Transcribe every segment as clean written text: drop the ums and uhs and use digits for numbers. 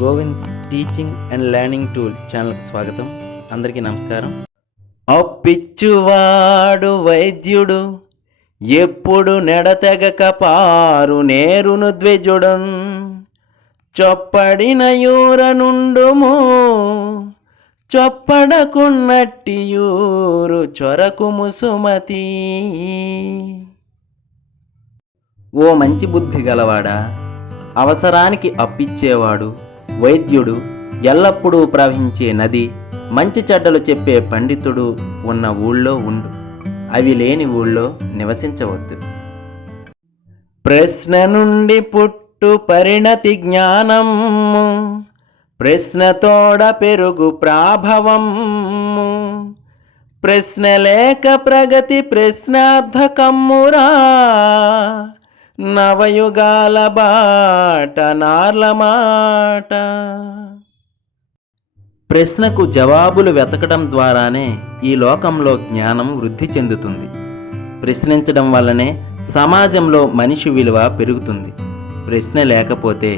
Govind's teaching and learning tool ఛానల్కి స్వాగతం. అందరికీ నమస్కారం. అప్పిచ్చువాడు వైద్యుడు ఎప్పుడు నెడతెగక పారు నేరును ద్విజుడున్ చొప్పడిన యూర నుండుము చొప్పడకున్నట్టి యూరు చొరకుము సుమతి. ఓ మంచి బుద్ధి గలవాడా, అవసరానికి అప్పిచ్చేవాడు వైద్యుడు, ఎల్లప్పుడూ ప్రవహించే నది, మంచి చెడ్డలు చెప్పే పండితుడు ఉన్న ఊళ్ళో ఉండు, అవి లేని ఊళ్ళో నివసించవద్దు. ప్రశ్న నుండి పుట్టు పరిణతి జ్ఞానము, ప్రశ్నతోడ పెరుగు ప్రాభవము, ప్రశ్న లేక ప్రగతి ప్రశ్నార్థకమ్మురా, నవయుగాల బాట నార్ల మాట. ప్రశ్నకు జవాబులు వెతకడం ద్వారానే ఈ లోకంలో జ్ఞానం వృద్ధి చెందుతుంది. ప్రశ్నించడం వల్లనే సమాజంలో మనిషి విలువ పెరుగుతుంది. ప్రశ్న లేకపోతే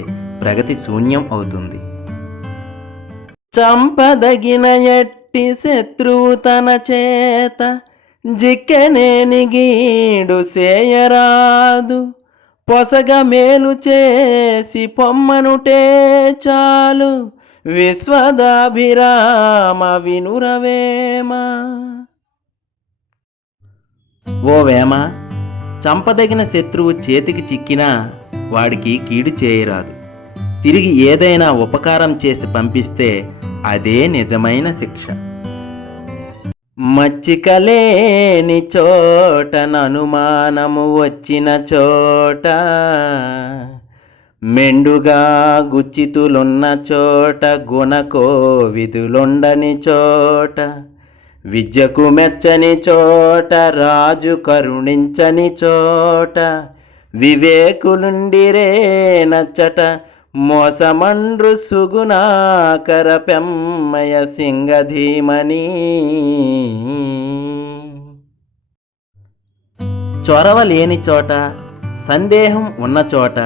ప్రగతి శూన్యం అవుతుంది. చంపదగిన ఎట్టి శత్రువు తన చేత జిక్కనేని గీడు సేయరాదు, పొసగ మేలు చేసి పొమ్మనుటే చాలు, విశ్వదాభిరామ వినురవేమ. ఓ వేమ, చంపదగిన శత్రువు చేతికి చిక్కినా వాడికి కీడు చేయరాదు. తిరిగి ఏదైనా ఉపకారం చేసి పంపిస్తే అదే నిజమైన శిక్ష. మచ్చికలేని చోట అనుమానము వచ్చిన చోట, మెండుగా గుచ్చితులున్న చోట గుణకో విధులుండని చోట, విద్యకు మెచ్చని చోట రాజు కరుణించని చోట, వివేకులుండిరే నచ్చట మోసమండ్రు సుగుణాకర పెమ్మయ సింగధీమని. చొరవ లేని చోట, సందేహం ఉన్న చోట,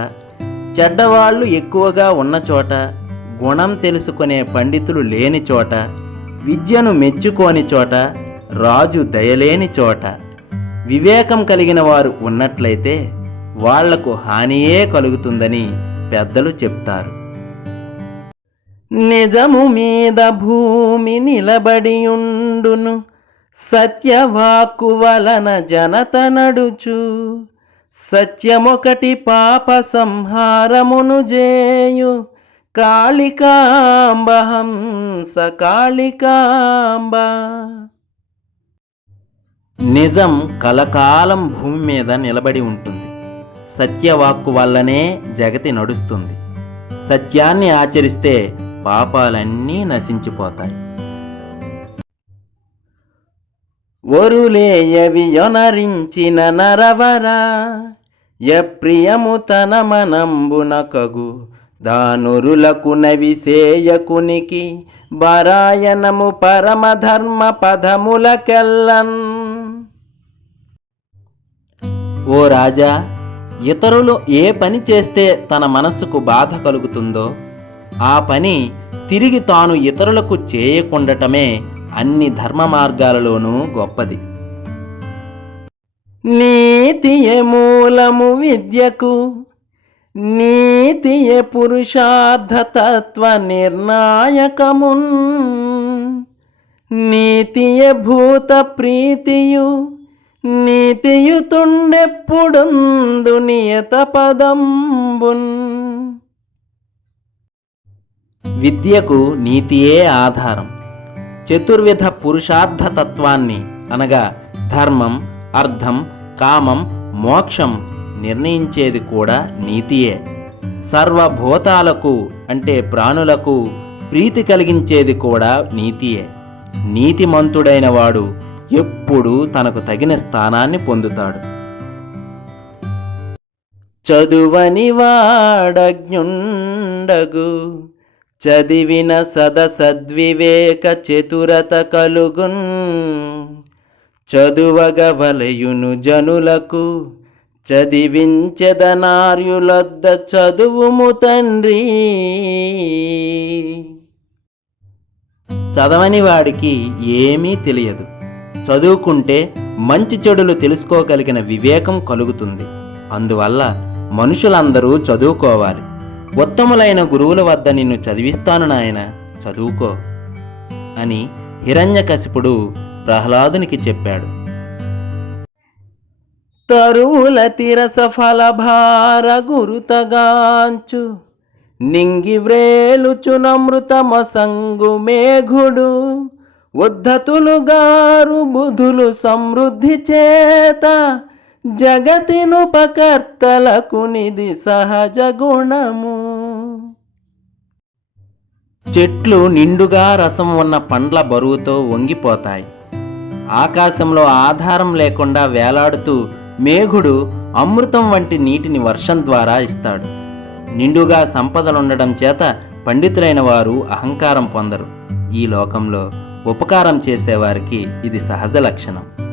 చెడ్డవాళ్ళు ఎక్కువగా ఉన్న చోట, గుణం తెలుసుకునే పండితులు లేని చోట, విద్యను మెచ్చుకోని చోట, రాజు దయలేని చోట, వివేకం కలిగిన వారు ఉన్నట్లయితే వాళ్లకు హానియే కలుగుతుందని పెద్దలు చెప్తారు. నిజము మీద భూమి నిలబడియుండును, సత్యవాక్కు వలన జనత నడుచు, సత్యమొకటి పాప సంహారమును జేయు, కాళికాంబ హంస కాళికాంబ. నిజం కలకాలం భూమి మీద నిలబడి ఉంటుంది. సత్యవాక్కు వల్లనే జగతి నడుస్తుంది. సత్యాన్ని ఆచరిస్తే పాపాలన్నీ నశించిపోతాయి. ఒరులేయవి యొనరించిన నరవర, యప్రియము తన మనంబునకగు, దానురులకు నవిసేయకునికి బారాయణము పరమధర్మ పదములకెల్లన్. ఓ రాజా, ఇతరులు ఏ పని చేస్తే తన మనస్సుకు బాధ కలుగుతుందో ఆ పని తిరిగి తాను ఇతరులకు చేయకుండటమే అన్ని ధర్మ మార్గాలలోనూ గొప్పది. నీతియే మూలము విద్యకు, నీతియే పురుషార్థతత్వ నిర్ణాయకమున్, నీతియే భూత ప్రీతియు, నీతియుతుండెప్పుడుందు నియత పదంబున్. విద్యకు నీతియే ఆధారం. చతుర్విధ పురుషార్థతత్వాన్ని అనగా ధర్మం, అర్థం, కామం, మోక్షం నిర్ణయించేది కూడా నీతియే. సర్వభూతాలకు అంటే ప్రాణులకు ప్రీతి కలిగించేది కూడా నీతియే. నీతిమంతుడైన వాడు ఎప్పుడూ తనకు తగిన స్థానాన్ని పొందుతాడు. చదువని వాడజ్ఞుండగు, చదివిన సదసద్వివేక చతురత కలుగున్, చదువగవలయును జనులకు చదివించెదనార్యులొద్ద చదువుము తండ్రి. చదవని వాడికి ఏమీ తెలియదు. చదువుకుంటే మంచి చెడులు తెలుసుకోగలిగిన వివేకం కలుగుతుంది. అందువల్ల మనుషులందరూ చదువుకోవాలి. ఉత్తములైన గురువుల వద్ద నిన్ను చదివిస్తాను నాయన, చదువుకో అని హిరణ్యకశిపుడు ప్రహ్లాదునికి చెప్పాడు. తరువుల తిరస ఫలభార గురుతగాంచు నింగి వ్రేలుచునమృతమసంగు మేఘుడు ఉద్ధతులుగారు బుధులు సమృద్ధి చేత జగతినుపకర్తలకు నిధి సహజ గుణము. చెట్లు నిండుగా రసం ఉన్న పండ్ల బరువుతో వంగిపోతాయి. ఆకాశంలో ఆధారం లేకుండా వేలాడుతూ మేఘుడు అమృతం వంటి నీటిని వర్షం ద్వారా ఇస్తాడు. నిండుగా సంపదలుండడం చేత పండితులైన వారు అహంకారం పొందరు. ఈ లోకంలో ఉపకారం చేసేవారికి ఇది సహజ లక్షణం.